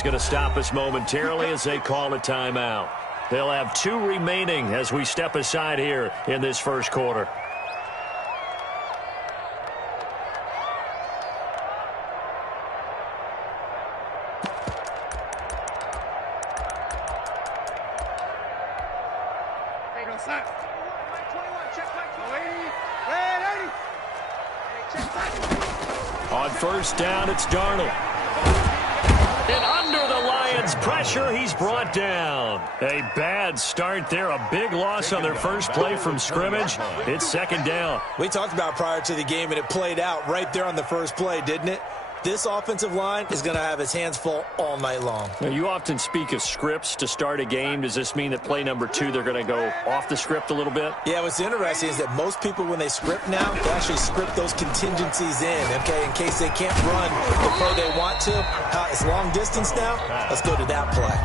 is going to stop us momentarily as they call a timeout. They'll have 2 remaining as we step aside here in this first quarter. On first down, it's Darnold. And under the Lions' pressure, he's brought down. A bad start there. A big loss on their first play from scrimmage. It's second down. We talked about prior to the game, and it played out right there on the first play, didn't it? This offensive line is going to have his hands full all night long. Now, you often speak of scripts to start a game. Does this mean that play number 2, they're going to go off the script a little bit? Yeah, what's interesting is that most people, when they script now, they actually script those contingencies in, okay, in case they can't run the play they want to. It's long distance now. Let's go to that play.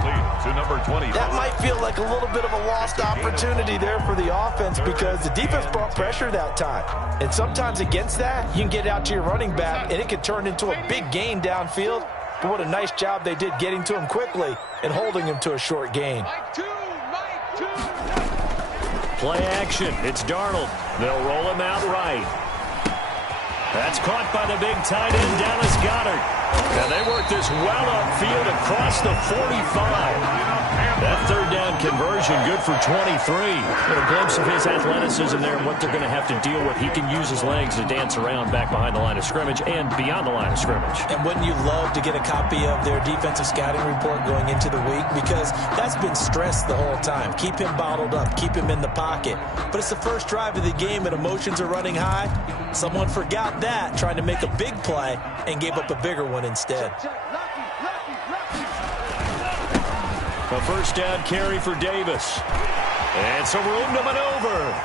To number 20. That might feel like a little bit of a lost opportunity there for the offense because the defense brought pressure that time. And sometimes against that, you can get out to your running back, and it can turn into a big gain downfield. But what a nice job they did getting to him quickly and holding him to a short gain. Play action. It's Darnold. They'll roll him out right. That's caught by the big tight end, Dallas Goedert. And they work this well upfield across the 45. That third down conversion good for 23. A glimpse of his athleticism there and what they're going to have to deal with. He can use his legs to dance around back behind the line of scrimmage and beyond the line of scrimmage. And wouldn't you love to get a copy of their defensive scouting report going into the week? Because that's been stressed the whole time. Keep him bottled up. Keep him in the pocket. But it's the first drive of the game and emotions are running high. Someone forgot that, trying to make a big play and gave up a bigger one instead. A first down carry for Davis. And some room to maneuver.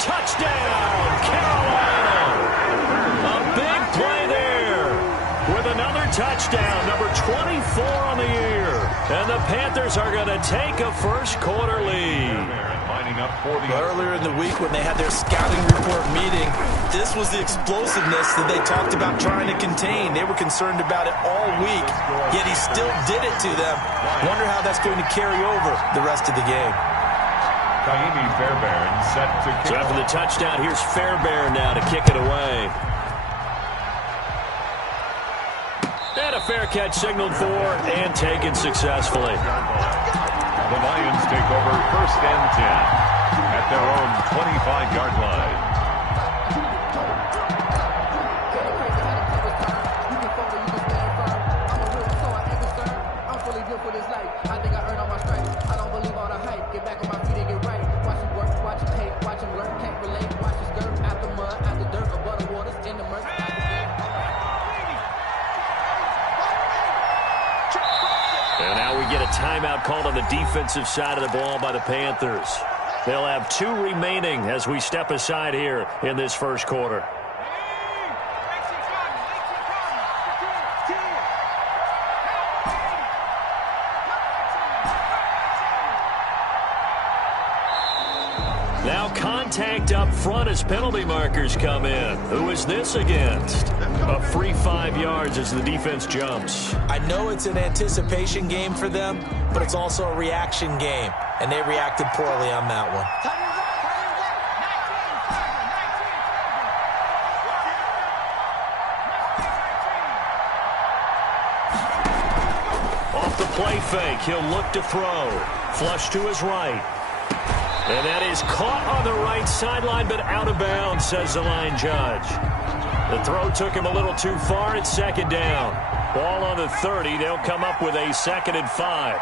Touchdown, Carolina. A big play there with another touchdown, number 24 on the year. And the Panthers are going to take a first quarter lead. Earlier in the week when they had their scouting report meeting, this was the explosiveness that they talked about trying to contain. They were concerned about it all week, yet he still did it to them. Wonder how that's going to carry over the rest of the game. Fairbairn set to kick. So after the touchdown, here's Fairbairn now to kick it away. And a fair catch signaled for and taken successfully. The Lions take over first and 10 at their own 25-yard line. Timeout called on the defensive side of the ball by the Panthers. They'll have 2 remaining as we step aside here in this first quarter. Now contact up front as penalty markers come in. Who is this against? A free 5 yards as the defense jumps. I know it's an anticipation game for them, but it's also a reaction game, and they reacted poorly on that one. Off the play fake, he'll look to throw. Flush to his right. And that is caught on the right sideline, but out of bounds, says the line judge. The throw took him a little too far. It's second down. Ball on the 30. They'll come up with a 2nd and 5.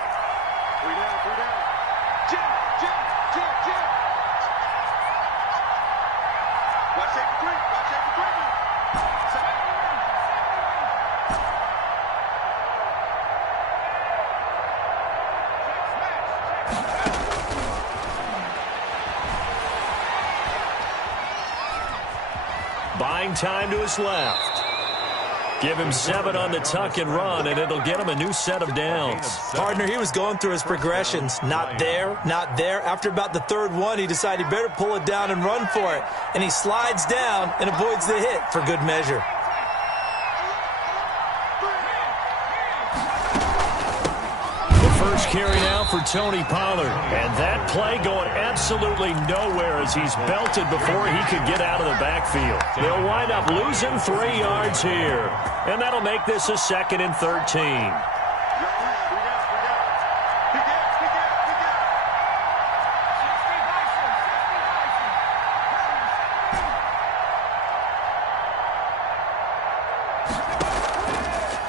Buying time to his left. Give him 7 on the tuck and run, and it'll get him a new set of downs. Partner, he was going through his progressions. Not there, not there. After about the 3rd one, he decided he better pull it down and run for it. And he slides down and avoids the hit for good measure. carry now for Tony Pollard. And that play going absolutely nowhere as he's belted before he could get out of the backfield. They'll wind up losing 3 yards here. And that'll make this a 2nd and 13.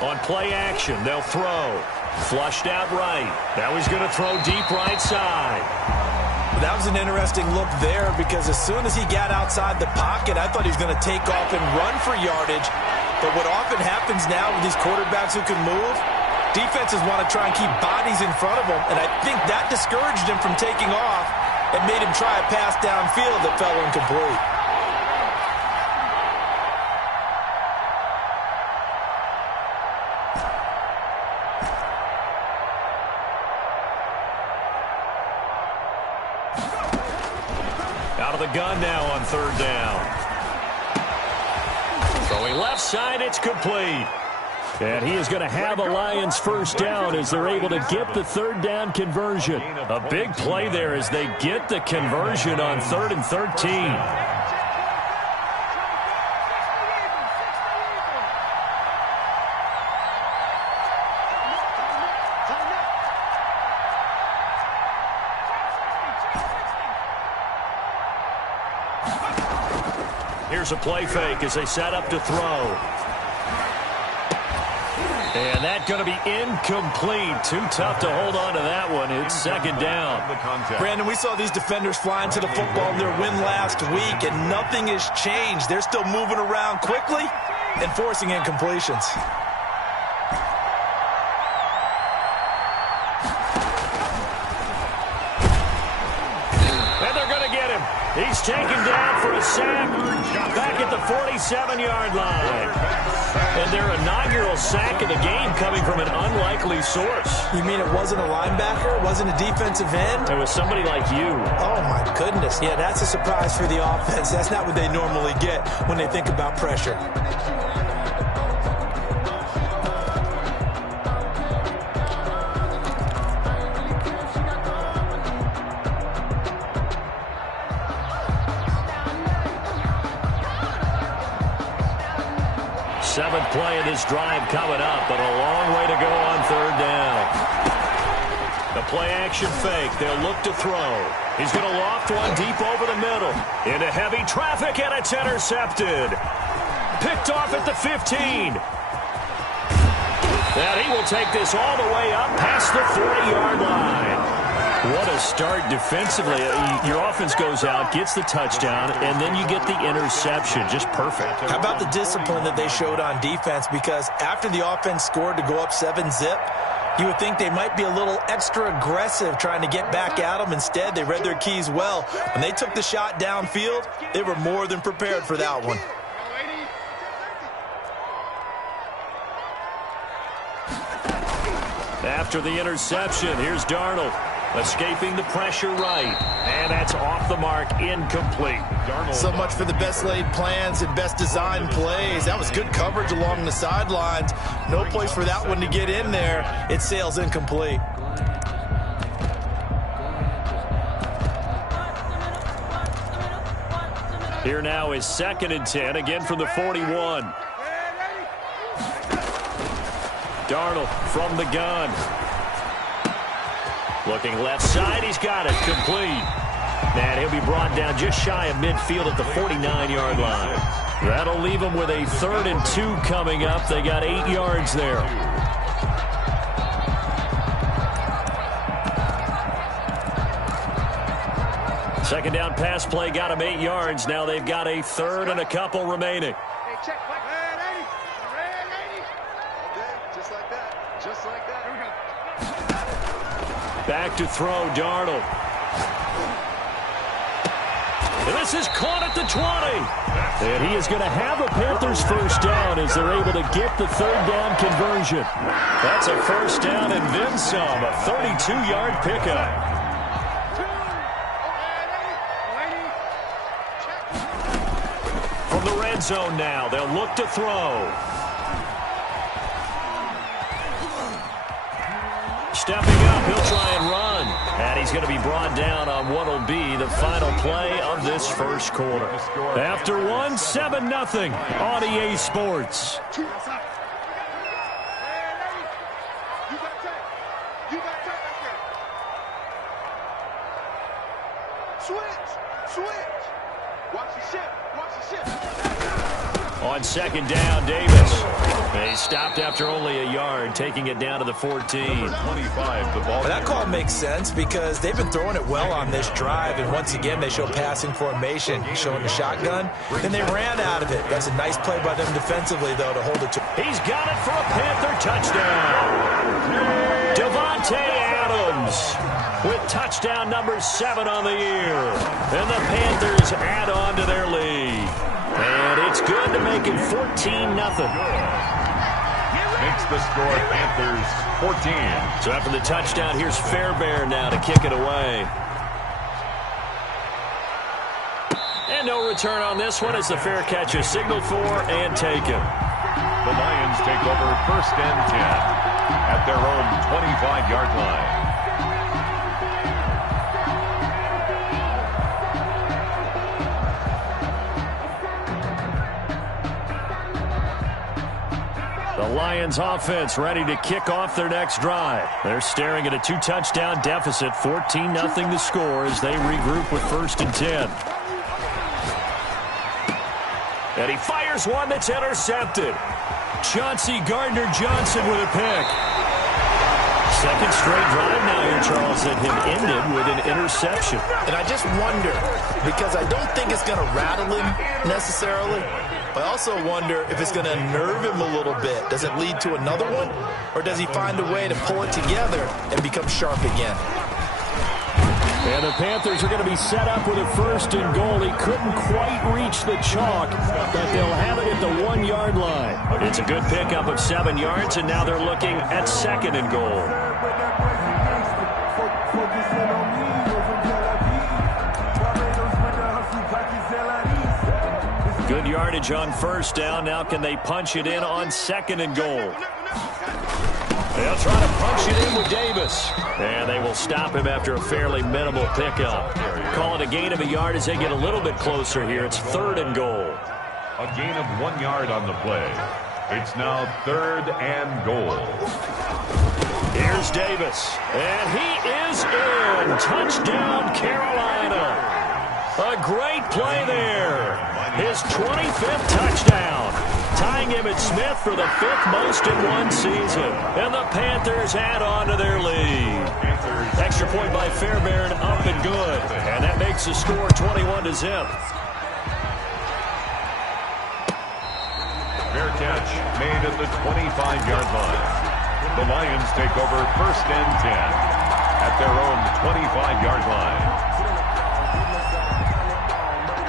On play action, they'll throw. Flushed out right. Now he's going to throw deep right side. That was an interesting look there because as soon as he got outside the pocket, I thought he was going to take off and run for yardage. But what often happens now with these quarterbacks who can move, defenses want to try and keep bodies in front of them, and I think that discouraged him from taking off and made him try a pass downfield that fell incomplete. The gun now on 3rd down. Throwing left side, it's complete. And he is going to have a Lions 1st down as they're able to get the 3rd down conversion. A big play there as they get the conversion on 3rd and 13. Here's a play fake as they set up to throw. And that's going to be incomplete. Too tough to hold on to that one. It's 2nd down. Brandon, we saw these defenders flying to the football in their win last week, and nothing has changed. They're still moving around quickly and forcing incompletions. And they're going to get him. He's taken down for a sack back at the 47-yard line. And their inaugural sack of the game coming from an unlikely source. You mean it wasn't a linebacker? It wasn't a defensive end? It was somebody like you. Oh, my goodness. Yeah, that's a surprise for the offense. That's not what they normally get when they think about pressure. Seventh play of this drive coming up, but a long way to go on 3rd down. The play-action fake. They'll look to throw. He's going to loft one deep over the middle. Into heavy traffic, and it's intercepted. Picked off at the 15. And he will take this all the way up past the 40-yard line. What a start defensively. Your offense goes out, gets the touchdown, and then you get the interception. Just perfect. How about the discipline that they showed on defense? Because after the offense scored to go up 7-zip, you would think they might be a little extra aggressive trying to get back at them. Instead, they read their keys well. When they took the shot downfield, they were more than prepared for that one. After the interception, here's Darnold. Escaping the pressure right. And that's off the mark, incomplete. So much for the best laid plans and best designed plays. That was good coverage along the sidelines. No place for that one to get in there. It sails incomplete. Here now is 2nd and 10, again from the 41. Darnold from the gun. Looking left side, he's got it, complete. And he'll be brought down just shy of midfield at the 49-yard line. That'll leave him with a 3rd and 2 coming up. They got 8 yards there. Second down pass play got him 8 yards. Now they've got a 3rd and a couple remaining. Hey, check. Just like that. Just like that. Here we go. Back to throw, Darnold. And this is caught at the 20. And he is going to have a Panthers 1st down as they're able to get the 3rd down conversion. That's a 1st down and then some, a 32-yard pickup. From the red zone now, they'll look to throw. Stepping up, he'll try and run. And he's going to be brought down on what will be the final play of this first quarter. After one, 7-0 on EA Sports. On second down, Davis. He stopped after only a yard, taking it down to the 14. 25, the ball. That call makes sense because they've been throwing it well on this drive, and once again they show passing formation, showing the shotgun. Then they ran out of it. That's a nice play by them defensively, though, to hold it to. He's got it for a Panther touchdown. Devontae Adams with touchdown number 7 on the year. And the Panthers add on to their lead. And it's good to make it 14-0. Makes the score Panthers 14. So after the touchdown, here's Fairbairn now to kick it away. And no return on this one as the fair catch is signaled for and taken. The Lions take over 1st and 10 at their own 25-yard line. The Lions offense ready to kick off their next drive. They're staring at a 2-touchdown deficit, 14-0 the score as they regroup with 1st and 10. And he fires one that's intercepted. Chauncey Gardner-Johnson with a pick. Second straight drive now here, Charles, that him ended with an interception. And I just wonder, because I don't think it's going to rattle him necessarily, but I also wonder if it's going to nerve him a little bit. Does it lead to another one? Or does he find a way to pull it together and become sharp again? And the Panthers are going to be set up with a 1st and goal. He couldn't quite reach the chalk, but they'll have it at the 1-yard line. It's a good pickup of 7 yards, and now they're looking at 2nd and goal. Good yardage on 1st down. Now can they punch it in on 2nd and goal? They'll try to punch it in with Davis. And they will stop him after a fairly minimal pickup. Call it a gain of a yard as they get a little bit closer here. It's 3rd and goal. A gain of 1 yard on the play. It's now 3rd and goal. Here's Davis. And he is in. Touchdown, Carolina. A great play there. His 25th touchdown. Tying him at Smith for the 5th most in one season. And the Panthers add on to their lead. Extra point by Fairbairn, up and good. And that makes the score 21-0. Fair catch made at the 25-yard line. The Lions take over 1st and 10 at their own 25-yard line.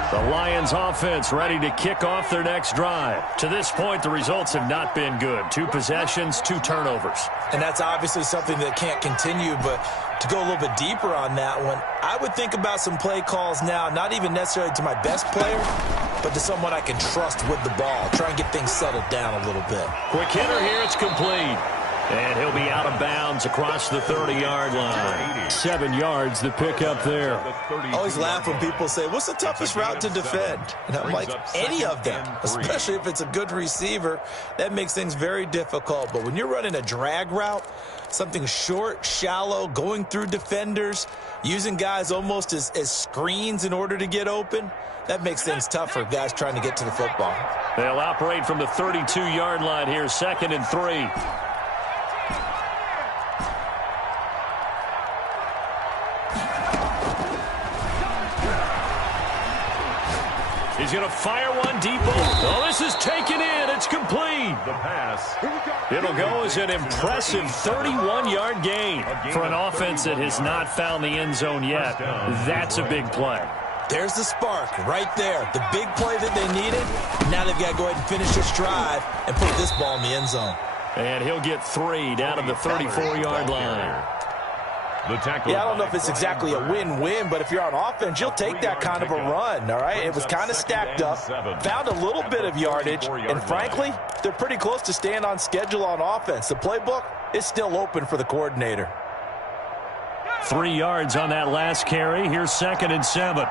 The Lions offense ready to kick off their next drive. To this point, the results have not been good. 2 possessions, 2 turnovers. And that's obviously something that can't continue, but to go a little bit deeper on that one, I would think about some play calls now, not even necessarily to my best player, but to someone I can trust with the ball. Try and get things settled down a little bit. Quick hitter here, it's complete. And he'll be out of bounds across the 30-yard line. 7 yards, the pickup there. I always laugh when people say, what's the toughest route to defend? And I'm like, any of them, especially if it's a good receiver. That makes things very difficult. But when you're running a drag route, something short, shallow, going through defenders, using guys almost as screens in order to get open, that makes things tough for guys trying to get to the football. They'll operate from the 32-yard line here, 2nd and 3. He's going to fire one deep. Oh, this is taken in. It's complete. The pass. It'll go as an impressive 31-yard gain for an offense that has not found the end zone yet. That's a big play. There's the spark right there. The big play that they needed. Now they've got to go ahead and finish this drive and put this ball in the end zone. And he'll get 3 down at the 34-yard line. The tackle. Yeah, I don't know if it's exactly a win-win, but if you're on offense, you'll take that kind of a run, all right? It was kind of stacked up, found a little bit of yardage, and frankly, they're pretty close to staying on schedule on offense. The playbook is still open for the coordinator. 3 yards on that last carry. Here's 2nd and 7.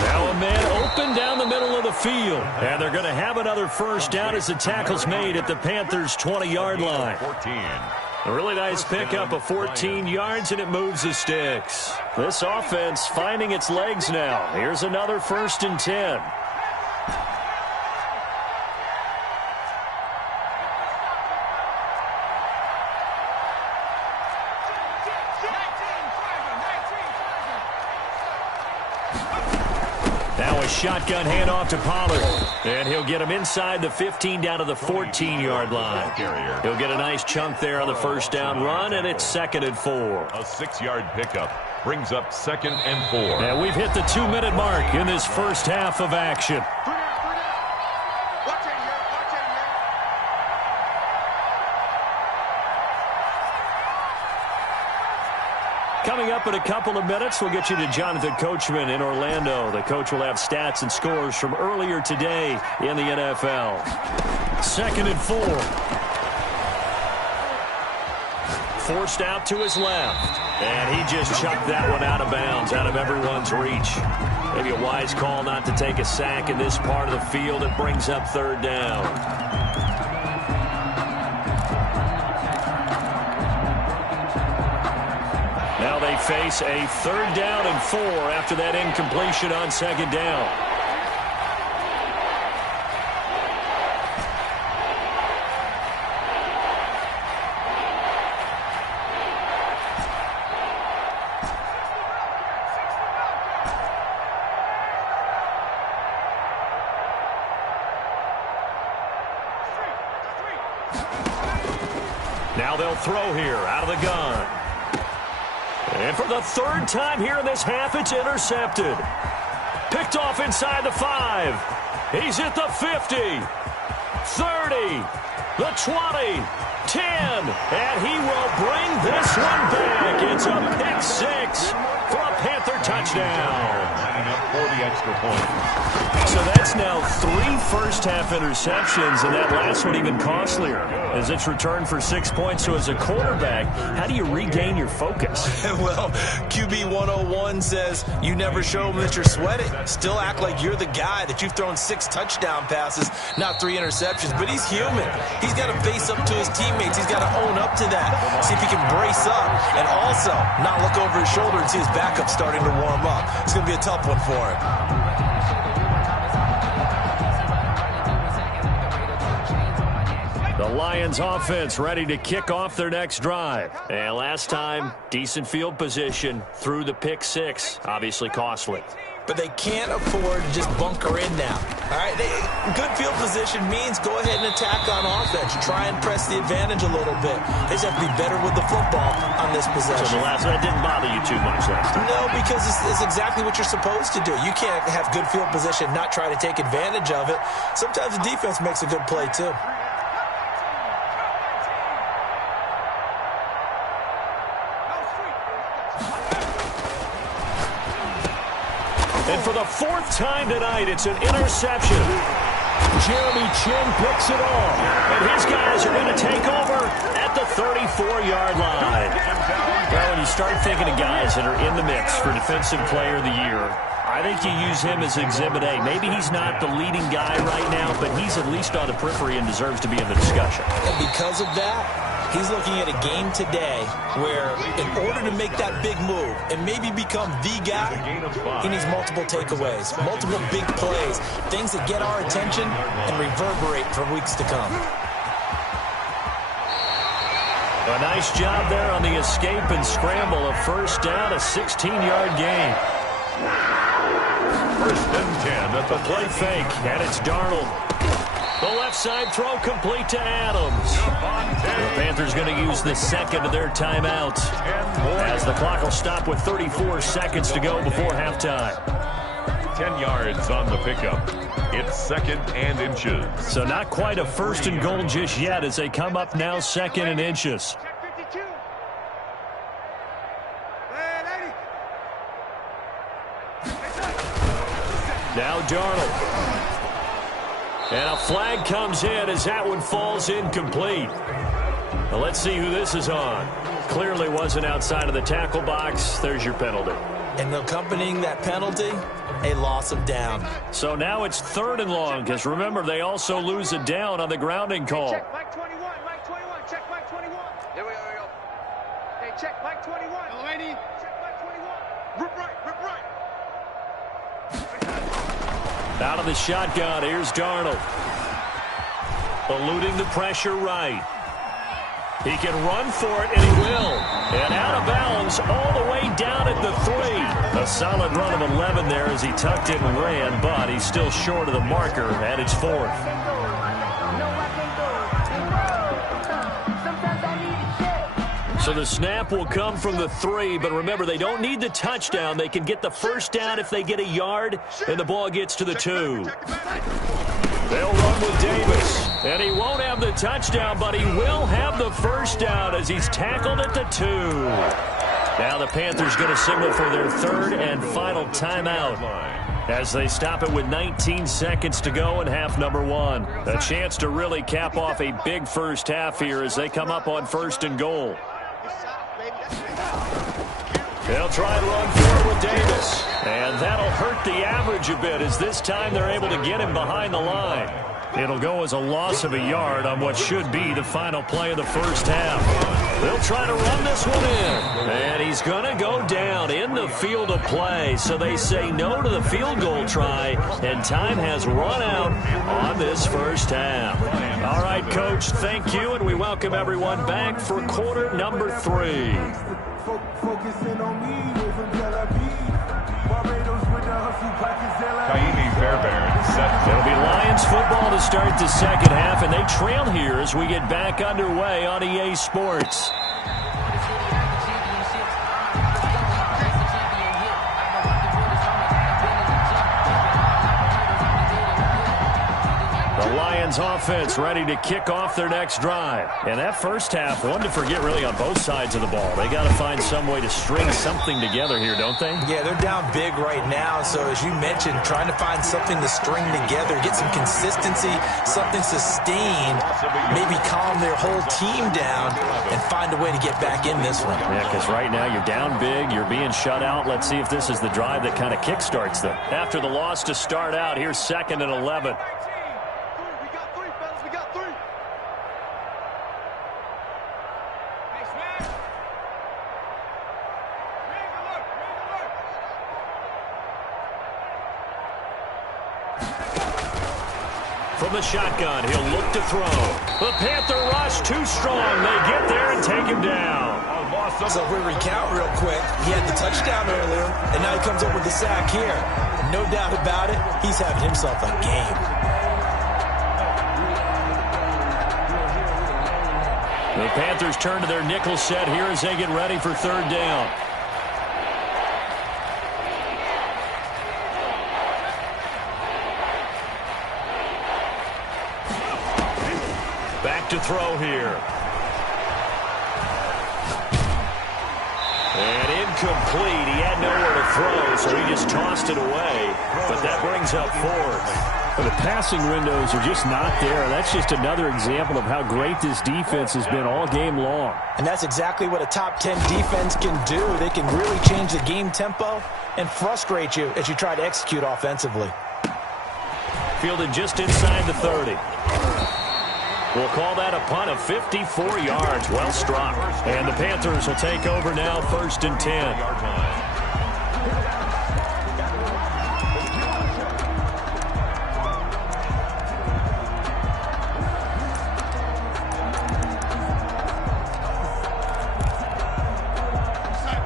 Now a man open down the middle of the field. And they're going to have another first down as the tackle's made at the Panthers' 20-yard line. 14. A really nice pickup of 14 yards, and it moves the sticks. This offense finding its legs now. Here's another 1st and 10. Now a shotgun handoff to Pollard. And he'll get him inside the 15 down to the 14-yard line. He'll get a nice chunk there on the first down run, and it's 2nd and 4. A 6-yard pickup brings up 2nd and 4. And we've hit the 2-minute mark in this first half of action. Coming up in a couple of minutes, we'll get you to Jonathan Coachman in Orlando. The coach will have stats and scores from earlier today in the NFL. 2nd and 4. Forced out to his left. And he just chucked that one out of bounds, out of everyone's reach. Maybe a wise call not to take a sack in this part of the field. It brings up 3rd down. Now they face a 3rd down and 4 after that incompletion on 2nd down. Now they'll throw here out of the gun. And for the 3rd time here in this half, it's intercepted. Picked off inside the 5. He's at the 50, 30, the 20, 10. And he will bring this one back. It's a pick 6 for a Panther touchdown. For the extra point. So that's now 3 first-half interceptions, and that last one even costlier as it's returned for 6 points. So as a quarterback, how do you regain your focus? Well, QB 101 says you never show them that you're sweating. Still act like you're the guy, that you've thrown 6 touchdown passes, not 3 interceptions. But he's human. He's got to face up to his teammates. He's got to own up to that. See if he can brace up and also not look over his shoulder and see his backup starting to warm up. It's going to be a tough one for him. The Lions offense ready to kick off their next drive. And last time, decent field position through the pick 6. Obviously costly. But they can't afford to just bunker in now. All right, good field position means go ahead and attack on offense. Try and press the advantage a little bit. They just have to be better with the football on this possession. So that didn't bother you too much last time? No, because it's exactly what you're supposed to do. You can't have good field position, not try to take advantage of it. Sometimes the defense makes a good play, too. And for the 4th time tonight, it's an interception. Jeremy Chin picks it off. And his guys are going to take over at the 34-yard line. Well, when you start thinking of guys that are in the mix for Defensive Player of the Year, I think you use him as Exhibit A. Maybe he's not the leading guy right now, but he's at least on the periphery and deserves to be in the discussion. And because of that, he's looking at a game today where in order to make that big move and maybe become the guy, he needs multiple takeaways, multiple big plays, things that get our attention and reverberate for weeks to come. A nice job there on the escape and scramble. A first down, a 16-yard gain. 1st and 10 at the Play fake, and it's Darnold. The left side throw complete to Adams. The Panthers going to use the 2nd of their timeouts as the clock will stop with 34 seconds to go before halftime. 10 yards on the pickup. It's 2nd and inches. So not quite a 1st and goal just yet as they come up now 2nd and inches. Now Darnold. And a flag comes in as that one falls incomplete. Well, let's see who this is on. Clearly wasn't outside of the tackle box. There's your penalty. And accompanying that penalty, a loss of down. So now it's 3rd and long, because remember, they also lose a down on the grounding call. Check Mike 21, Mike 21, check Mike 21. Here we go. Hey, check Mike 21. Hello, lady. Check Mike 21. Rip right, rip right. Out of the shotgun, here's Darnold. Eluding the pressure right. He can run for it, and he will. And out of bounds all the way down at the 3. A solid run of 11 there as he tucked it and ran, but he's still short of the marker, and it's 4th. So the snap will come from the 3, but remember, they don't need the touchdown. They can get the 1st down if they get a yard, and the ball gets to the 2. They'll run with Davis, and he won't have the touchdown, but he will have the 1st down as he's tackled at the 2. Now the Panthers going to signal for their 3rd and final timeout as they stop it with 19 seconds to go in half number 1. A chance to really cap off a big first half here as they come up on 1st and goal. They'll try and run for it with Davis. And that'll hurt the average a bit as this time they're able to get him behind the line. It'll go as a loss of a yard on what should be the final play of the first half. They'll try to run this one in. And he's going to go down in the field of play. So they say no to the field goal try. And time has run out on this first half. All right, Coach, thank you. And we welcome everyone back for quarter number 3. Focusing on me from Tel Aviv. Barbados with the hustle pockets. Kaimi Fairbairn set. It'll be Lions football to start the second half, and they trail here as we get back underway on EA Sports. The Lions offense ready to kick off their next drive. And that first half, one to forget really on both sides of the ball. They got to find some way to string something together here, don't they? Yeah, they're down big right now. So as you mentioned, trying to find something to string together, get some consistency, something sustained, maybe calm their whole team down and find a way to get back in this one. Yeah, because right now you're down big, you're being shut out. Let's see if this is the drive that kind of kickstarts them. After the loss to start out, here's 2nd and 11. From the shotgun, he'll look to throw. The Panther rush too strong. They get there and take him down. So if we recount real quick, he had the touchdown earlier, and now he comes up with the sack here. No doubt about it, he's having himself a game. The Panthers turn to their nickel set here as they get ready for 3rd down. Back to throw here. And incomplete. He had nowhere to throw, so he just tossed it away. But that brings up 4th. Well, the passing windows are just not there. That's just another example of how great this defense has been all game long. And that's exactly what a top 10 defense can do. They can really change the game tempo and frustrate you as you try to execute offensively. Fielded just inside the 30. We'll call that a punt of 54 yards. Well struck. And the Panthers will take over now, 1st and 10.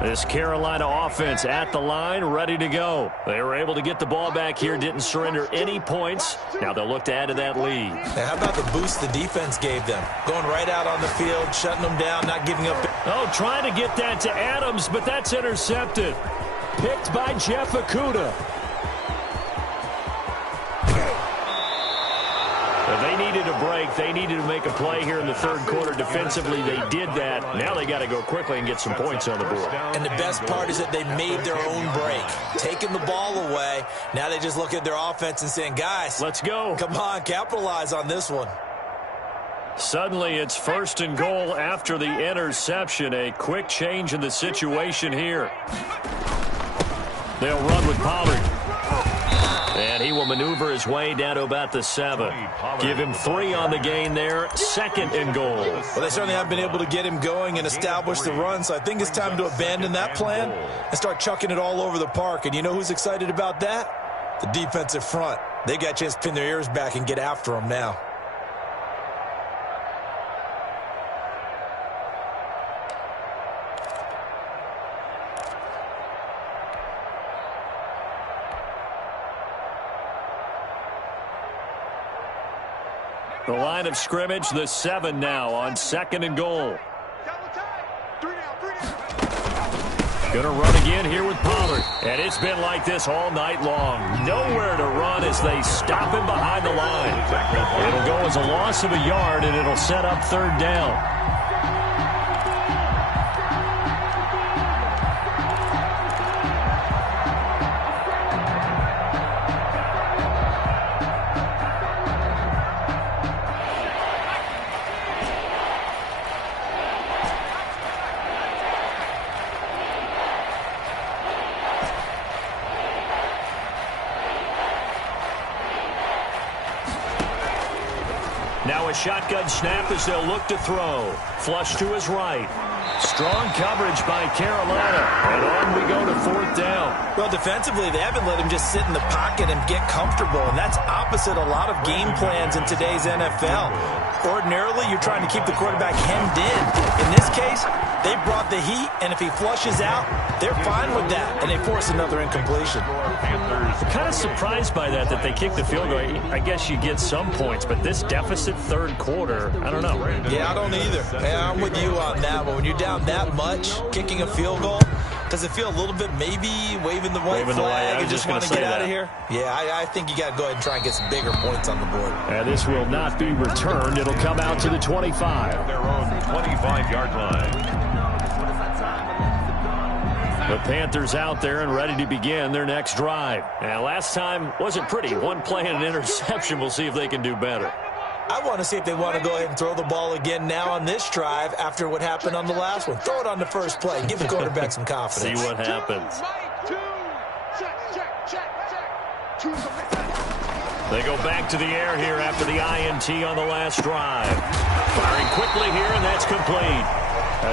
This Carolina offense at the line, ready to go. They were able to get the ball back here, didn't surrender any points. Now they'll look to add to that lead. Now, how about the boost the defense gave them? Going right out on the field, shutting them down, not giving up. Oh, trying to get that to Adams, but that's intercepted. Picked by Jeff Okudah. needed a break. They needed to make a play here in the third quarter. Defensively, they did that. Now they got to go quickly and get some points on the board. And the best part is that they made their own break, taking the ball away. Now they just look at their offense and saying, guys, let's go. Come on, capitalize on this one. Suddenly it's 1st and goal after the interception. A quick change in the situation here. They'll run with Pollard. And he will maneuver his way down to about the 7. Give him 3 on the gain there. 2nd and goal. Well, they certainly have been able to get him going and establish the run, so I think it's time to abandon that plan and start chucking it all over the park. And you know who's excited about that? The defensive front. They got a chance to pin their ears back and get after him now. The line of scrimmage, the 7 now on 2nd and goal. Going to run again here with Pollard. And it's been like this all night long. Nowhere to run as they stop him behind the line. It'll go as a loss of a yard, and it'll set up 3rd down. Now a shotgun snap as they'll look to throw. Flush to his right. Strong coverage by Carolina. And on we go to 4th down. Well, defensively, they haven't let him just sit in the pocket and get comfortable. And that's opposite a lot of game plans in today's NFL. Ordinarily, you're trying to keep the quarterback hemmed in. In this case, they brought the heat, and if he flushes out, they're fine with that, and they force another incompletion. I'm kind of surprised by that they kicked the field goal. I guess you get some points, but this deficit 3rd quarter, I don't know. Yeah, I don't either. Yeah, I'm with you on that. But when you're down that much, kicking a field goal, does it feel a little bit maybe waving the white flag and just want to get out of here? Yeah, I think you got to go ahead and try and get some bigger points on the board. And this will not be returned. It'll come out to the 25. Their own 25-yard line. The Panthers out there and ready to begin their next drive. Now, last time wasn't pretty. One play and an interception. We'll see if they can do better. I want to see if they want to go ahead and throw the ball again now on this drive after what happened on the last one. Throw it on the first play. Give the quarterback some confidence. See what happens. They go back to the air here after the INT on the last drive. Firing quickly here, and that's complete.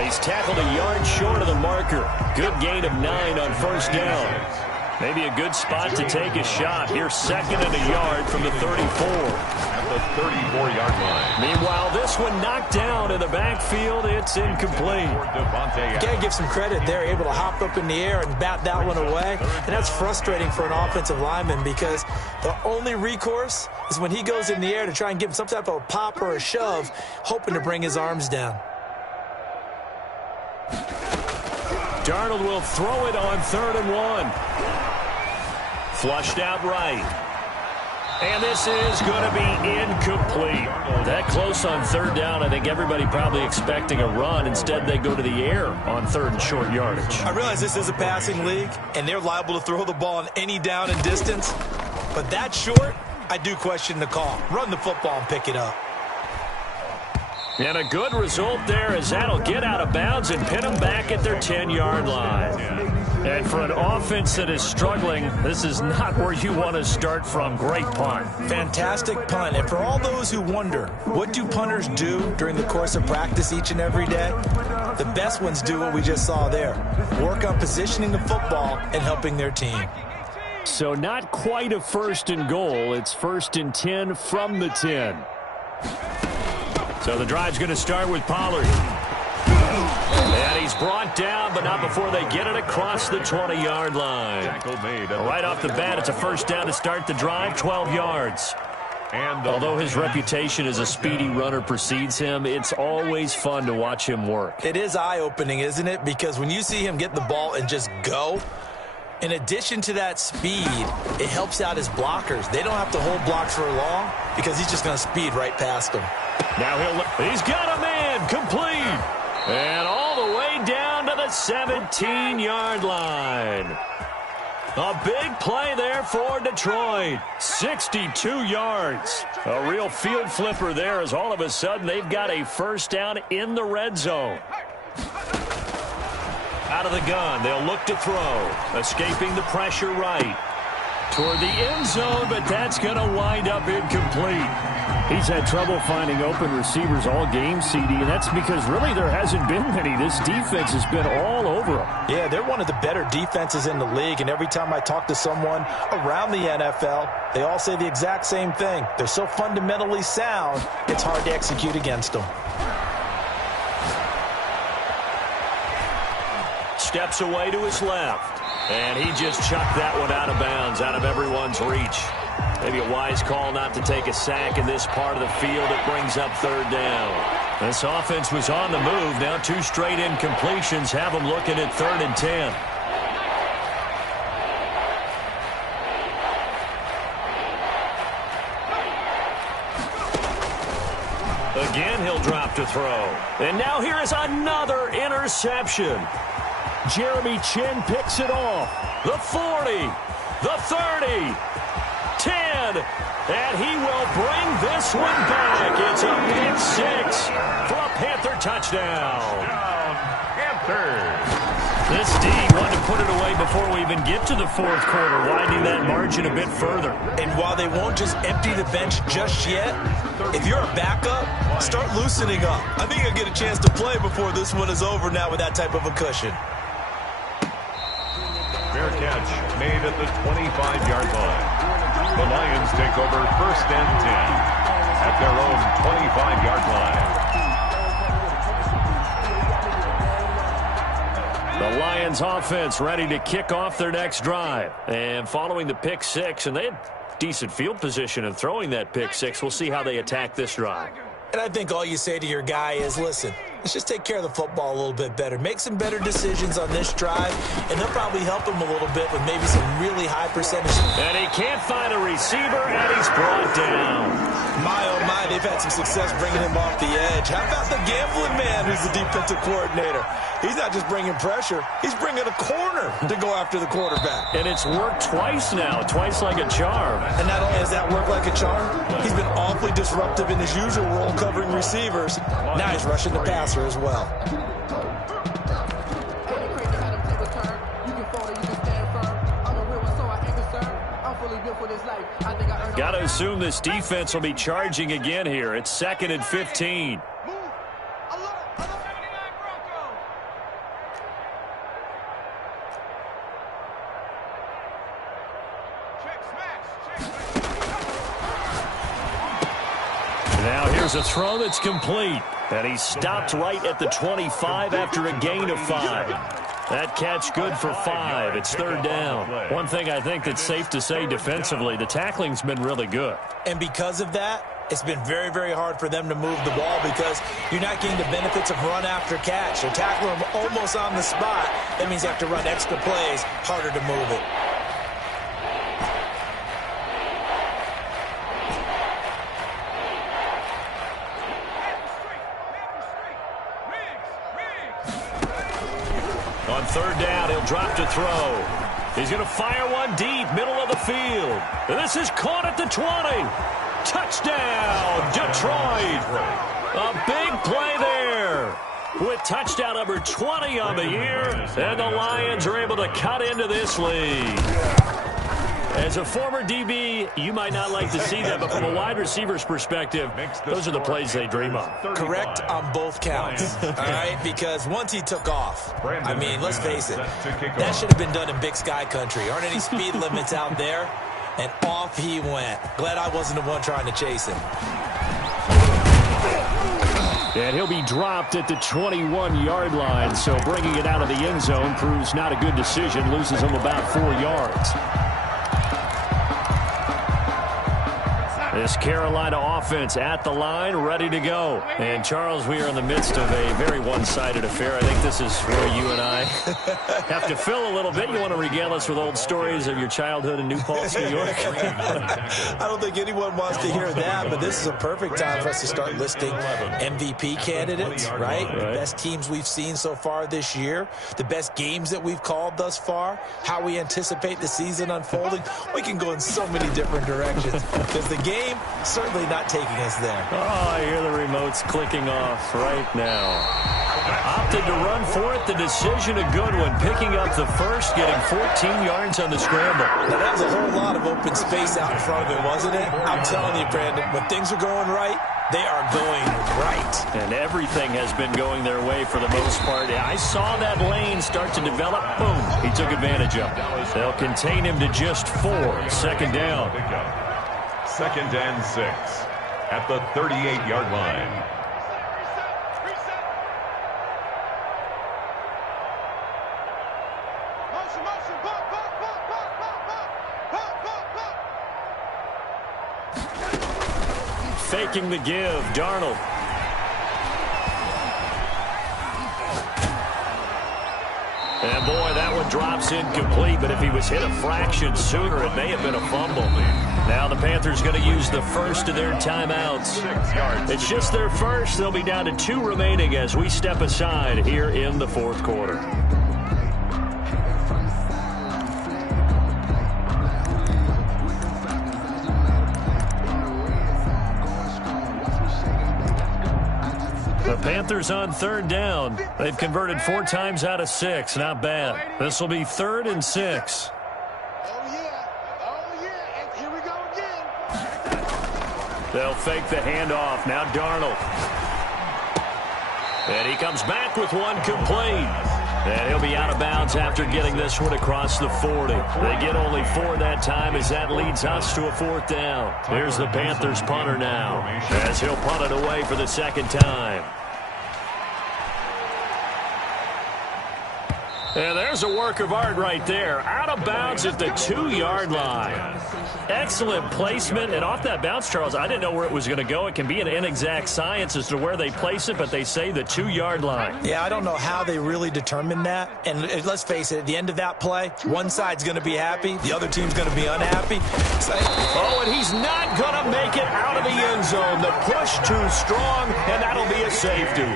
He's tackled a yard short of the marker. Good gain of 9 on 1st down. Maybe a good spot to take a shot. Here's 2nd and a yard from the 34. At the 34-yard line. Meanwhile, this one knocked down in the backfield. It's incomplete. You got to give some credit. They're able to hop up in the air and bat that one away. And that's frustrating for an offensive lineman because the only recourse is when he goes in the air to try and give him some type of a pop or a shove, hoping to bring his arms down. Darnold will throw it on 3rd and 1. Flushed out right. And this is going to be incomplete. That close on 3rd down, I think everybody probably expecting a run. Instead, they go to the air on 3rd and short yardage. I realize this is a passing league, and they're liable to throw the ball on any down and distance. But that short, I do question the call. Run the football and pick it up. And a good result there as that'll get out of bounds and pin them back at their 10-yard line. And for an offense that is struggling, this is not where you want to start from. Great punt. Fantastic punt. And for all those who wonder, what do punters do during the course of practice each and every day? The best ones do what we just saw there. Work on positioning the football and helping their team. So not quite a 1st and goal. It's 1st and 10 from the 10. So the drive's going to start with Pollard. And he's brought down, but not before they get it across the 20-yard line. Right off the bat, it's a 1st down to start the drive, 12 yards. And although his reputation as a speedy runner precedes him, it's always fun to watch him work. It is eye-opening, isn't it? Because when you see him get the ball and just go, In addition to that speed, it helps out his blockers. They don't have to hold blocks for long because he's just going to speed right past them. Now he's got a man complete. And all the way down to the 17-yard line. A big play there for Detroit. 62 yards. A real field flipper there as all of a sudden they've got a first down in the red zone. Out of the gun, they'll look to throw. Escaping the pressure right. Toward the end zone, but that's going to wind up incomplete. He's had trouble finding open receivers all game, CD, and that's because really there hasn't been many. This defense has been all over them. Yeah, they're one of the better defenses in the league, and every time I talk to someone around the NFL, they all say the exact same thing. They're so fundamentally sound, it's hard to execute against them. Steps away to his left. And he just chucked that one out of bounds, out of everyone's reach. Maybe a wise call not to take a sack in this part of the field. It brings up third down. This offense was on the move. Now 2 straight incompletions have them looking at 3rd and 10. Again, he'll drop to throw. And now here is another interception. Jeremy Chin picks it off. The 40, the 30, 10, and he will bring this one back. It's a pick 6 for a Panther touchdown. Panthers. This D wanted to put it away before we even get to the 4th quarter, widening that margin a bit further. And while they won't just empty the bench just yet, if you're a backup, start loosening up. I think you'll get a chance to play before this one is over now with that type of a cushion. Fair catch made at the 25-yard line. The Lions take over 1st and 10 at their own 25-yard line. The Lions offense ready to kick off their next drive. And following the pick 6, and they had decent field position in throwing that pick 6. We'll see how they attack this drive. And I think all you say to your guy is, listen, let's just take care of the football a little bit better. Make some better decisions on this drive, and they'll probably help him a little bit with maybe some really high percentage. And he can't find a receiver, and he's brought down. My, oh my, they've had some success bringing him off the edge. How about the gambling man who's the defensive coordinator? He's not just bringing pressure. He's bringing a corner to go after the quarterback. And it's worked twice now, twice like a charm. And not only has that worked like a charm, he's been awfully disruptive in his usual role covering receivers. Now he's rushing the passer as well. Got to assume this defense will be charging again here. It's 2nd and 15. Now here's a throw that's complete. And he stopped right at the 25 after a gain of 5. That catch good for 5. It's 3rd down. One thing I think that's safe to say defensively, the tackling's been really good. And because of that, it's been very, very hard for them to move the ball because you're not getting the benefits of run after catch. They're tackling them almost on the spot. That means you have to run extra plays, harder to move it. On 3rd down, he'll drop to throw. He's going to fire one deep, middle of the field. And this is caught at the 20. Touchdown, Detroit. A big play there with touchdown number 20 on the year. And the Lions are able to cut into this lead. As a former DB, you might not like to see that, but from a wide receiver's perspective, those are the plays they dream of. Correct on both counts, all right? Because once he took off, I mean, let's face it, that should have been done in Big Sky country. Aren't any speed limits out there? And off he went. Glad I wasn't the one trying to chase him. And he'll be dropped at the 21-yard line, so bringing it out of the end zone proves not a good decision, loses him about 4 yards. This Carolina offense at the line, ready to go. And, Charles, we are in the midst of a very one-sided affair. I think this is where you and I have to fill a little bit. You want to regale us with old stories of your childhood in New Paltz, New York? I don't think anyone wants to hear that, but this is a perfect time for us to start listing MVP candidates, right? The best teams we've seen so far this year, the best games that we've called thus far, how we anticipate the season unfolding. We can go in so many different directions because the game certainly not taking us there. Oh, I hear the remotes clicking off right now. Opted to run for it. The decision a good one. Picking up the first, getting 14 yards on the scramble. Now, that was a whole lot of open space out in front of it, wasn't it? I'm telling you, Brandon, when things are going right, they are going right. And everything has been going their way for the most part. I saw that lane start to develop. Boom. He took advantage of it. They'll contain him to just 4. Second down. 2nd and 6 at the 38-yard line. Faking the give, Darnold. And boy, that one drops incomplete, but if he was hit a fraction sooner, it may have been a fumble. Now the Panthers going to use the first of their timeouts. It's just their first. They'll be down to 2 remaining as we step aside here in the 4th quarter. The Panthers on 3rd down. They've converted 4 times out of 6. Not bad. This will be 3rd and 6. And here we go again. They'll fake the handoff. Now Darnold. And he comes back with one complete. And he'll be out of bounds after getting this one across the 40. They get only 4 that time as that leads us to a 4th down. Here's the Panthers punter now as he'll punt it away for the 2nd time. And there's a work of art right there. Out of bounds at the 2-yard line. Excellent placement. And off that bounce, Charles, I didn't know where it was going to go. It can be an inexact science as to where they place it, but they say the 2-yard line. Yeah, I don't know how they really determined that. And let's face it, at the end of that play, one side's going to be happy, the other team's going to be unhappy. Oh, and he's not going to make it out of the end zone. The push too strong, and that'll be a safety.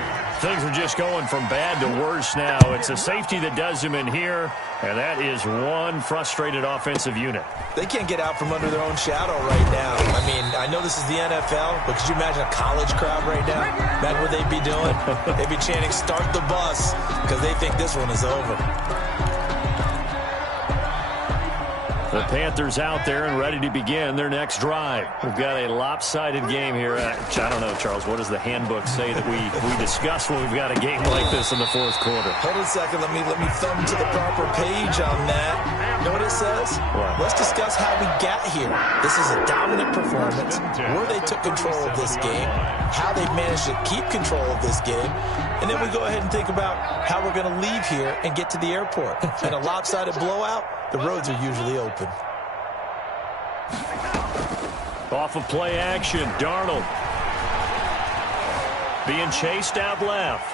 Things are just going from bad to worse now. It's a safety that does him in here, and that is one frustrated offensive unit. They can't get out from under their own shadow right now. I mean, I know this is the NFL, but could you imagine a college crowd right now? Imagine what they'd be doing. They'd be chanting, "Start the bus," because they think this one is over. The Panthers out there and ready to begin their next drive. We've got a lopsided game here. I don't know, Charles, what does the handbook say that we discuss when we've got a game like this in the 4th quarter? Hold on a second. Let me thumb to the proper page on that. You know what it says? What? Let's discuss how we got here. This is a dominant performance, where they took control of this game, how they managed to keep control of this game, and then we go ahead and think about how we're going to leave here and get to the airport. In a lopsided blowout, the roads are usually open. Off of play action, Darnold. Being chased out left.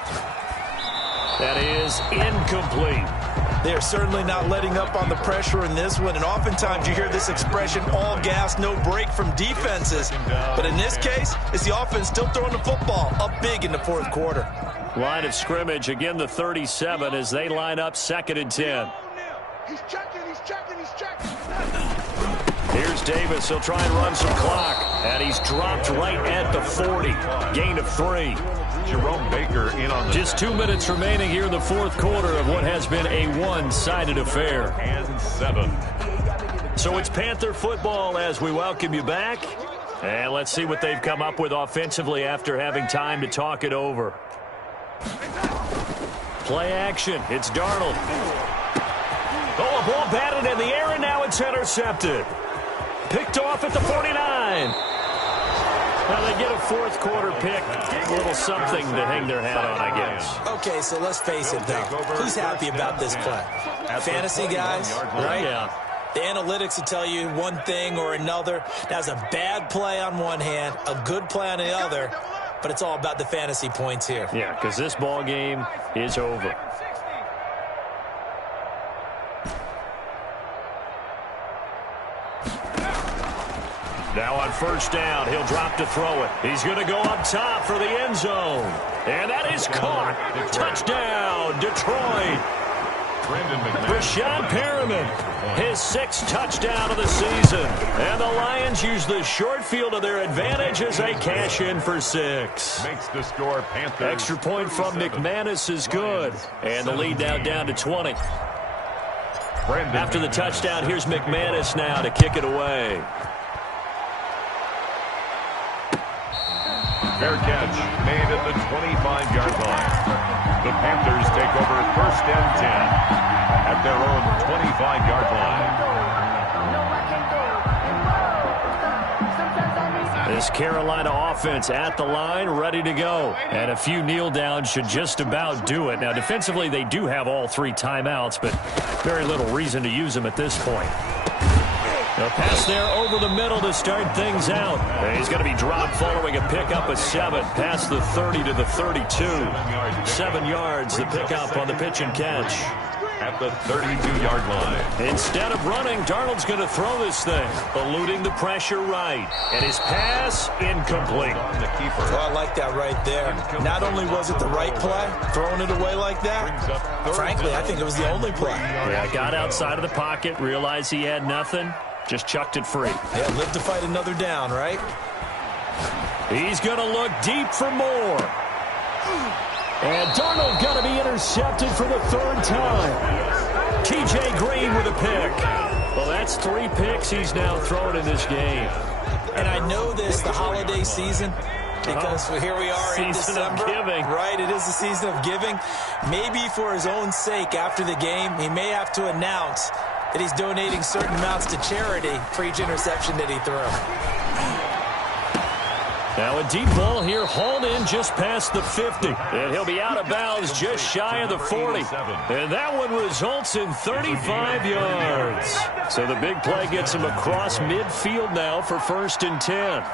That is incomplete. They are certainly not letting up on the pressure in this one, and oftentimes you hear this expression, all gas, no break from defenses. But in this case, it's the offense still throwing the football up big in the 4th quarter. Line of scrimmage, again the 37 as they line up 2nd and 10. He's checking. Here's Davis. He'll try and run some clock. And he's dropped right at the 40. Gain of 3. Jerome Baker in on the Just 2 minutes remaining here in the 4th quarter of what has been a one-sided affair. and 7. So it's Panther football as we welcome you back. And let's see what they've come up with offensively after having time to talk it over. Play action. It's Darnold. Oh, a ball batted in the air, and now it's intercepted. Picked off at the 49. Well, they get a 4th quarter pick. A little something to hang their hat on, I guess. Okay, so let's face it, though. Who's happy about this play? Fantasy guys, right? Yeah. The analytics will tell you one thing or another. That's a bad play on one hand, a good play on the other, but it's all about the fantasy points here. Yeah, because this ball game is over. Now on first down, he'll drop to throw it. He's going to go up top for the end zone. And that is caught. Touchdown, Detroit. Brashad Perriman, his 6th touchdown of the season. And the Lions use the short field to their advantage as they cash in for 6. Makes the score Panthers. Extra point from McManus is good. And the lead now down to 20. After the touchdown, here's McManus now to kick it away. Fair catch made at the 25-yard line. The Panthers take over first and 10 at their own 25-yard line. This Carolina offense at the line, ready to go. And a few kneel downs should just about do it. Now, defensively, they do have all 3 timeouts, but very little reason to use them at this point. A pass there over the middle to start things out. And he's going to be dropped following a pickup of 7 past the 30 to the 32. 7 yards, the pickup on the pitch and catch. At the 32-yard line. Instead of running, Darnold's going to throw this thing, eluding the pressure right. And his pass, incomplete. Oh, I like that right there. Not only was it the right play, throwing it away like that, frankly, I think it was the only play. Yeah, got outside of the pocket, realized he had nothing. Just chucked it free. Yeah, live to fight another down, right? He's going to look deep for more. And Darnold going to be intercepted for the 3rd time. T.J. Green with a pick. Well, that's 3 picks he's now thrown in this game. And I know this, the holiday season, because here we are in December. Season of giving. Right, it is the season of giving. Maybe for his own sake after the game, he may have to announce that he's donating certain amounts to charity for each interception that he threw. Now a deep ball here, hauled in just past the 50. And he'll be out of bounds just shy of the 40. And that one results in 35 yards. So the big play gets him across midfield now for 1st and 10.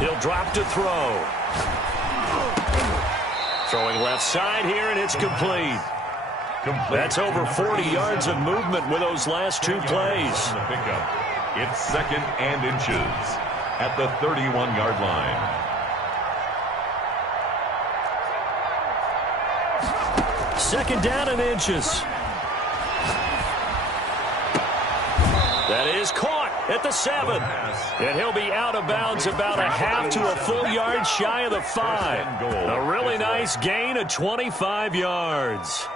He'll drop to throw. Throwing left side here, and it's complete. That's over 40 yards of movement with those last 2 plays. It's 2nd and inches at the 31-yard line. Second down and inches. That is caught at the 7. And he'll be out of bounds about a half to a full yard shy of the 5. A really nice gain of 25 yards.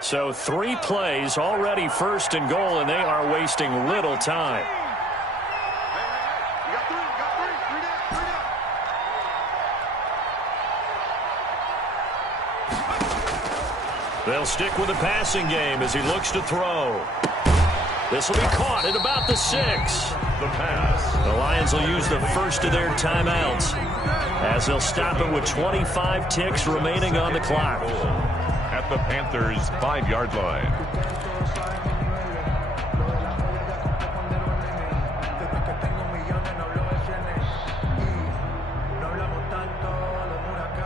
So 3 plays already 1st and goal, and they are wasting little time. They'll stick with the passing game as he looks to throw. This will be caught at about the 6. The pass. The Lions will use the first of their timeouts as they'll stop it with 25 ticks remaining on the clock. At the Panthers' 5-yard line.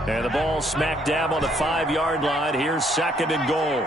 And the ball smack dab on the 5-yard line. Here's 2nd and goal.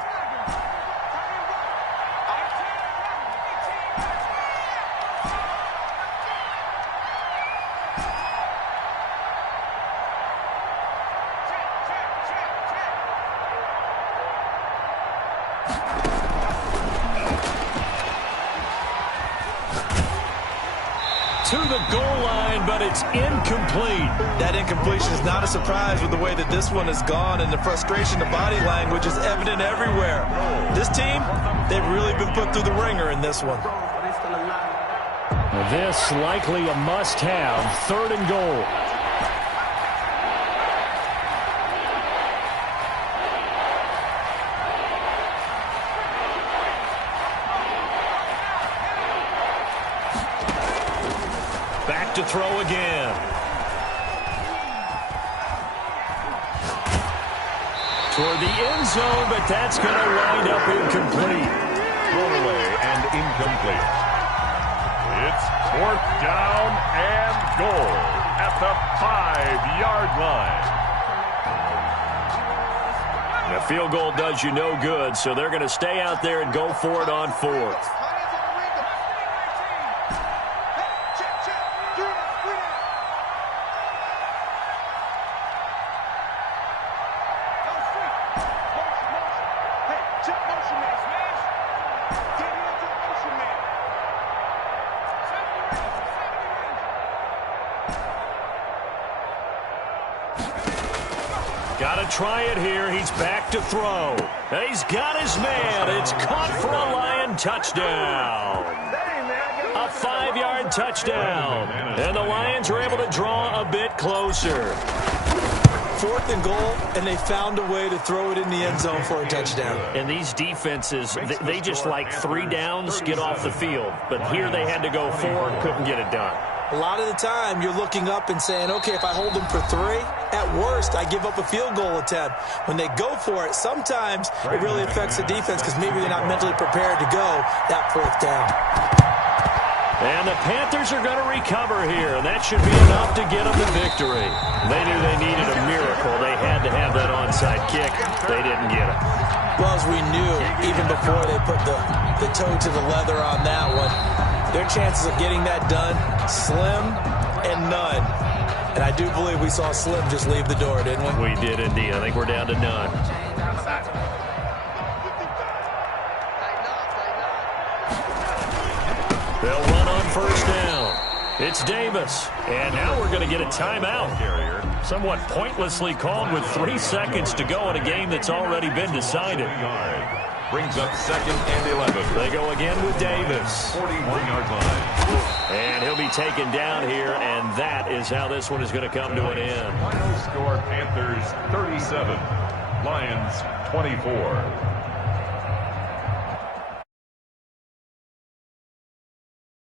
To the goal line, but it's incomplete. That incompletion is not a surprise with the way that this one has gone, and the frustration, the body language is evident everywhere. This team, they've really been put through the ringer in this one. This likely a must-have. 3rd and goal. Back to throw again. Toward the end zone, but that's going to wind up incomplete. Thrown away and incomplete. It's 4th down and goal at the 5-yard line. A field goal does you no good, so they're going to stay out there and go for it on 4th. Got to try it here. He's back to throw. He's got his man. It's caught for a Lion touchdown. A 5-yard touchdown. And the Lions are able to draw a bit closer. 4th and goal, and they found a way to throw it in the end zone for a touchdown. And these defenses, they just like 3 downs, get off the field. But here they had to go 4, couldn't get it done. A lot of the time, you're looking up and saying, okay, if I hold them for 3, at worst, I give up a field goal attempt. When they go for it, sometimes it really affects the defense because maybe they're not mentally prepared to go that 4th down. And the Panthers are going to recover here. That should be enough to get them the victory. They knew they needed a miracle. They had to have that onside kick. They didn't get it. Well, as we knew, even before they put the toe to the leather on that one, their chances of getting that done, slim and none. And I do believe we saw Slim just leave the door, didn't we? We did indeed. I think we're down to none. They'll run on 1st down. It's Davis. And now we're going to get a timeout. Somewhat pointlessly called with 3 seconds to go in a game that's already been decided. Brings up 2nd and 11. They go again with Davis. 41-yard line. And he'll be taken down here, and that is how this one is going to come to an end. Final score, Panthers 37, Lions 24.